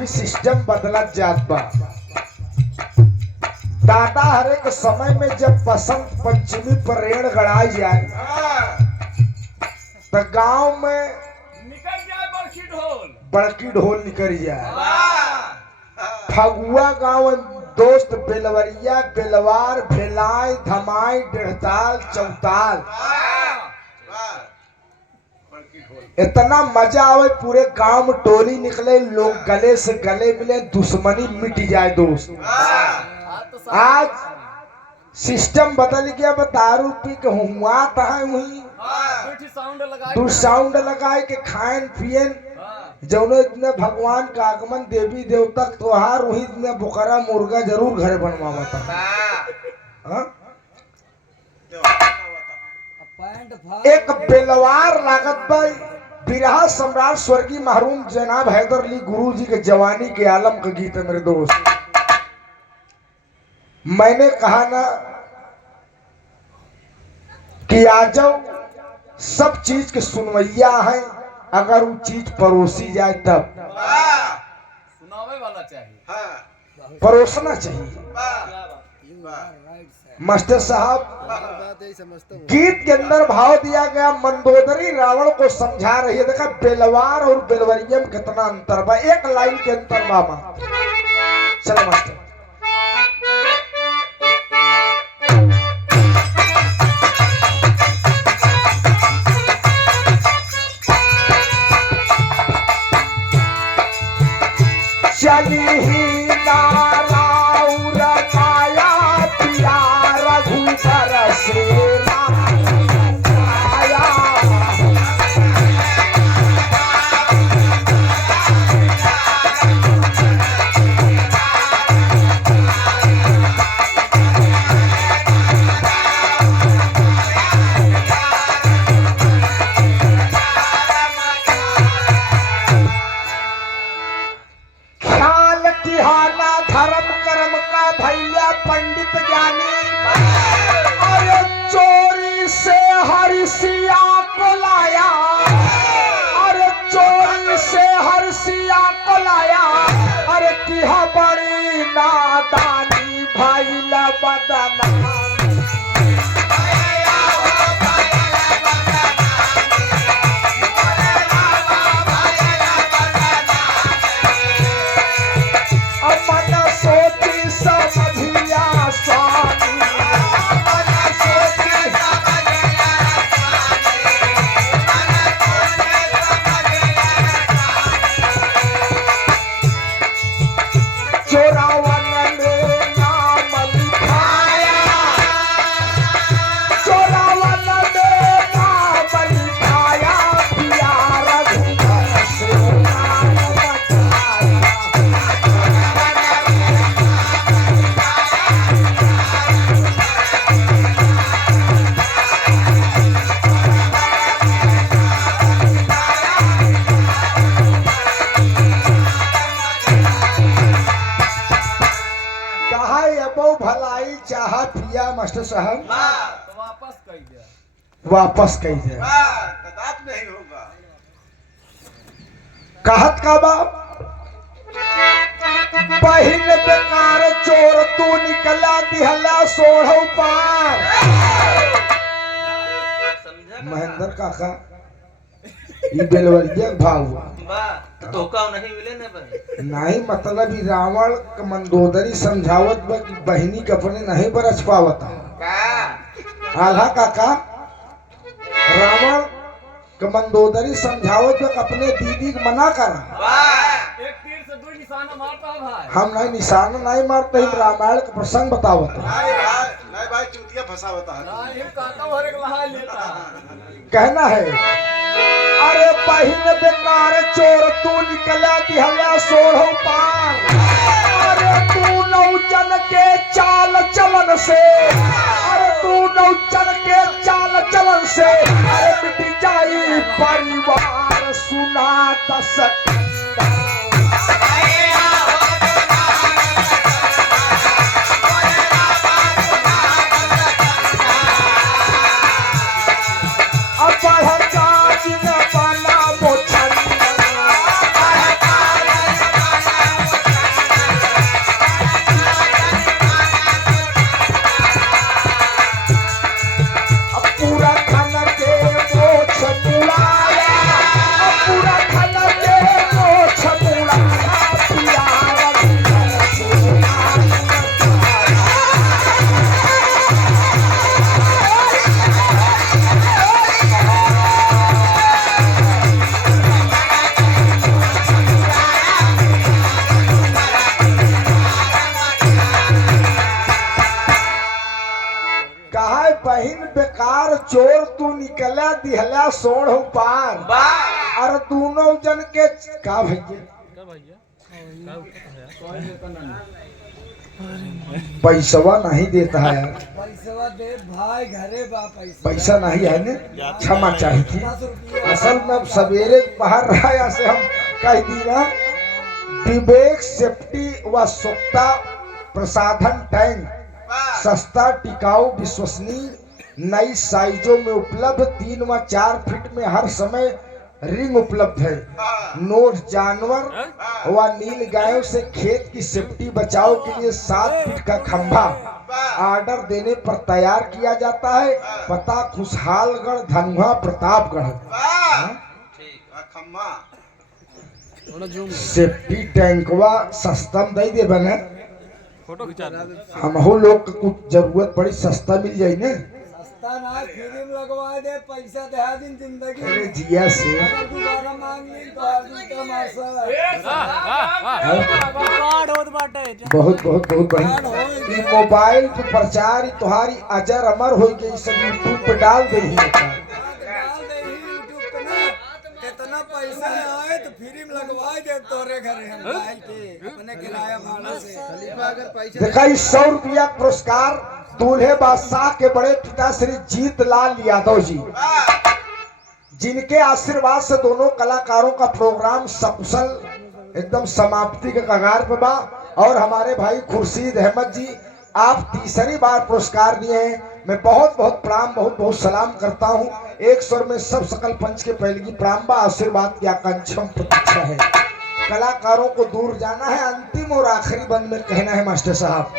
भी सिस्टम बदलत जात बा। दादा हर एक समय में जब बसंत पंचमी पर रेड़ गड़ाई जाए तो गांव में निकल जाए बड़की ढोल निकल जाए। फगुआ गांव दोस्त बेलवरिया बेलवार भेलाई धमाई डेढ़ताल चौताल इतना मजा आवे। पूरे गांव में टोली निकले, लोग गले से गले मिले, दुश्मनी मिट जाए दोस्त। आज सिस्टम बदल गया। दारू पी के हुआ तहां हुई दू साउंड लगाए के खाएन पियन जौने इतने भगवान का आगमन देवी देवता त्योहार वही इतने बुकरा मुर्गा जरूर घरे बनवावता। एक बेलवार लागत भाई बिरहा सम्राट स्वर्गीय मरहूम जनाब हैदर अली गुरु जी के जवानी के आलम का गीत है मेरे दोस्त। मैंने कहा ना कि आ जाओ, सब चीज के सुनवैया है, अगर वो चीज परोसी जाए तब सुनावे वाला चाहिए, परोसना चाहिए। मास्टर साहब गीत के अंदर भाव दिया गया, मंदोदरी रावण को समझा रही है। देखा बेलवार और बेलवरिया में कितना अंतर बा, एक लाइन के अंतर बा। चलो मास्टर। चली ही नाराउर काया पिया रघुबर से आया। धर्म कर्म का भैया पंडित ज्ञानी, अरे चोरी से हरसिया को लाया, अरे चोरी से हरसिया को लाया, अरे किहा बड़ी नादानी भैला बदना। चाह पिया मास्टर साहब वापस कही जाए नहीं होगा। कहत का बाप बहिन बेकार चोर तू निकला दिहला सोढ़ पार। महेंद्र काका ये बेलवरिया भाव धोखा नहीं मिले ना भाई। नहीं मतलब ही रावण का मंदोदरी समझावत बा कि बहनी के अपने नहीं बरस पावता। आल्हा काका रावण का मंदोदरी समझावत बा कि अपने दीदी को मना करा। एक तीर से दो निशाना मारता है भाई। हम नहीं निशाना नहीं मारते, रामायण का प्रसंग बतावत। नहीं भाई चूतिया फंसा होता है। नहीं काका हर एक लहा लेता कहना है अरे बहिन बेकार चोर तू निकला दिहला सोढ़ो पार। अरे तू नौचन के चाल चलन से, अरे तू नौचन के चाल चलन से, अरे मिट जाई परिवार सुना दस। बहिन बेकार चोर तू निकला दिहला सोड़ हो पार और दोनों जन के का भैया पैसवा नहीं देता है यार, पैसा दे भाई घरे बा पैसा नहीं है ने क्षमा चाहिए थी। असल में अब सवेरे बाहर रहा है, ऐसे हम कह दी ना विवेक सेफ्टी व स्वच्छता प्रसाधन टैंक सस्ता टिकाऊ विश्वसनीय नई साइजों में उपलब्ध 3 व 4 फीट में हर समय रिंग उपलब्ध है। नोट जानवर व नील गायों से खेत की सेफ्टी बचाव के लिए 7 फीट का खंभा ऑर्डर देने पर तैयार किया जाता है। पता खुशहालगढ़ धनुआ प्रतापगढ़। सेफ्टी टैंकवा सस्ता में दे दे बने, हमहू लोग को कुछ जरूरत पड़ी सस्ता मिल जाये ने। सस्ता ना फिल्म लगवा दे पैसा दे दिन जिंदगी अरे जिया से अगर दोबारा मांग ली तो दूसरा मासा बहुत बहुत बहुत बढ़िया। ई मोबाइल पे प्रचार ई तुम्हारी अजर अमर हो गई, सब यूट्यूब पे डाल दे ही डाल दे यूट्यूब पे ना कितना पैसा आए तो फिल्म लगवा दे तोरे घरे हम मोबाइल पे अपने किराया भाड़ा से खलीफा अगर पैसा देखा। 100 रुपया पुरस्कार दूल्हे बादशाह के बड़े पिता श्री जीत लाल यादव जी, जिनके आशीर्वाद से दोनों कलाकारों का प्रोग्राम सकुशल एकदम समाप्ति के कगार पे बा। और हमारे भाई खुर्शीद अहमद जी, आप तीसरी बार पुरस्कार दिए हैं। मैं बहुत बहुत प्रणाम बहुत बहुत सलाम करता हूँ। एक स्वर में सब सकल पंच के पहले की प्रणाम बा, आशीर्वाद की आकांक्षा प्रतीक्षा है। कलाकारों को दूर जाना है। अंतिम और आखिरी बंद में कहना है मास्टर साहब,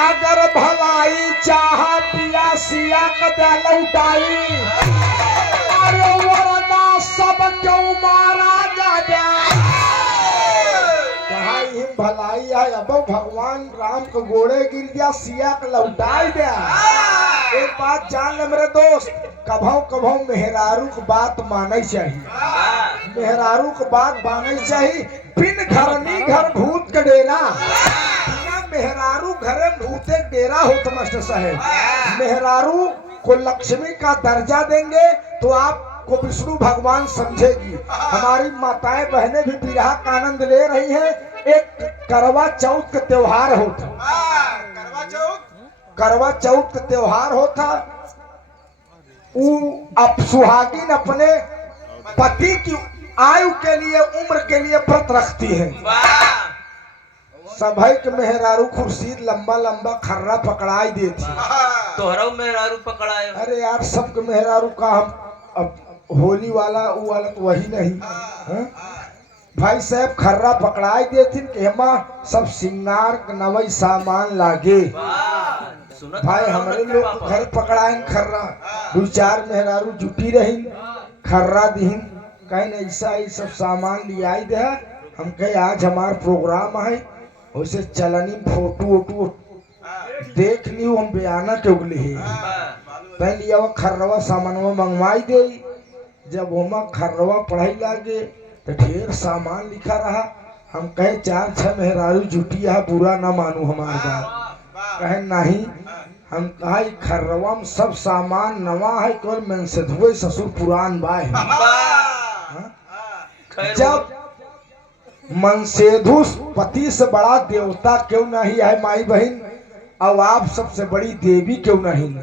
अगर भलाई चाह पिया सिया कदा लौटाई, अरे वरना सब क्यों मारा जा कहा भलाई है। अब भगवान राम को गोड़े गिर गया, सिया को लौटाई दिया। एक बात जान ले मेरे दोस्त, कभों कभों मेहरारू की बात माने चाहिए, मेहरारू की बात माने चाहिए। बिन घरनी घर भूत के डेरा, मेहरारू घरे भूते डेरा हो तो मास्टर साहब। मेहरारू को लक्ष्मी का दर्जा देंगे तो आपको विष्णु भगवान समझेगी। हमारी माताएं बहनें भी विवाह का आनंद ले रही हैं। एक करवा चौथ का त्योहार होता, करवा चौथ का त्योहार होता। अब सुहागिन अपने पति की आयु के लिए उम्र के लिए व्रत रखती है। सभई के मेहरारू खुर्शीद लंबा लंबा खर्रा पकड़ाई देती। तोहरा मेहरारू पकड़ाए। अरे यार सबके मेहरारू का हम अब होली वाला वो वाला तो वही नहीं है? भाई साहब खर्रा पकड़ाई देती कि हमा सब सिंगार नवई सामान लागे। भाई हमारे लोग घर पकड़ाए खर्रा, 2-4 मेहरारू जुटी रही खर्रा दीन कहीं ऐसा ही सब सामान ले आई दे। हम कहे आज हमार प्रोग्राम है, वैसे चलनी फोटो वोटो देख लियो हम बयाना के उगले है पहले वो खर्रवा सामानवा मंगवाई दे। जब हम खर्रवा पढ़ाई लागे तो ढेर सामान लिखा रहा। हम कहे 4-6 मेहरारू जुटी है, बुरा ना मानू हमारी बात। कहे नहीं, हम कहा खर्रवा में सब सामान नवा है, केवल मन से धुए ससुर पुरान बा है। जब मनसेधु पति से बड़ा देवता क्यों नहीं है माई बहन, अब आप सबसे बड़ी देवी क्यों नहीं।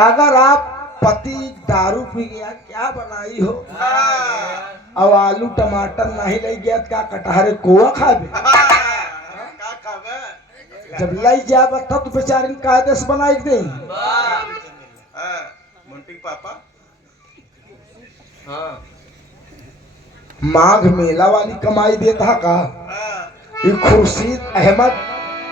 अगर आप पति दारू पी गया क्या बनाई हो, अब आलू टमाटर नहीं ले गया क्या कटहरे कोआ खाबे। जब लाई जाब तब तो बेचारी कायदे से बनाई दे। पापा माघ मेला वाली कमाई देता का। ये खुर्शीद अहमद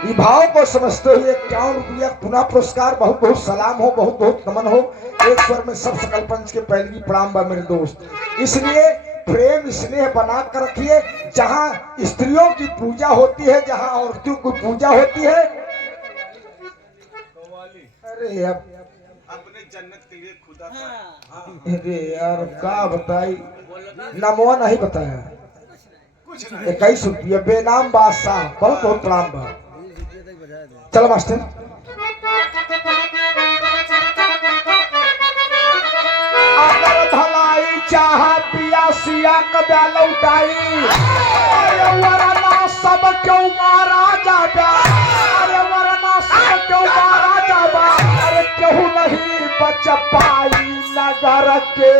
ये भाव को समझते हुए 51 रुपया पुनः पुरस्कार। बहुत बहुत सलाम हो, बहुत बहुत नमन हो। एक स्वर में सब सकल पंच के पहले की प्रणाम बा मेरे दोस्त। इसलिए प्रेम स्नेह बना कर रखिए। जहाँ स्त्रियों की पूजा होती है, जहाँ औरतों की पूजा होती है, अरे अब अपने जन्नत के लिए खुदा अरे यार क्या बताई, नमवा नहीं बताया। कुछ नहीं 21 रुपये बेनाम बादशाह बहुत बहुत प्रणाम बा। चलो मास्टर अगर भलाई चाह पिया सिया कब्या लौटाई अरे वरना सब क्यों मारा जाबा अरे वरना सब क्यों मारा जाबा अरे क्यों नहीं बच पाई नगर के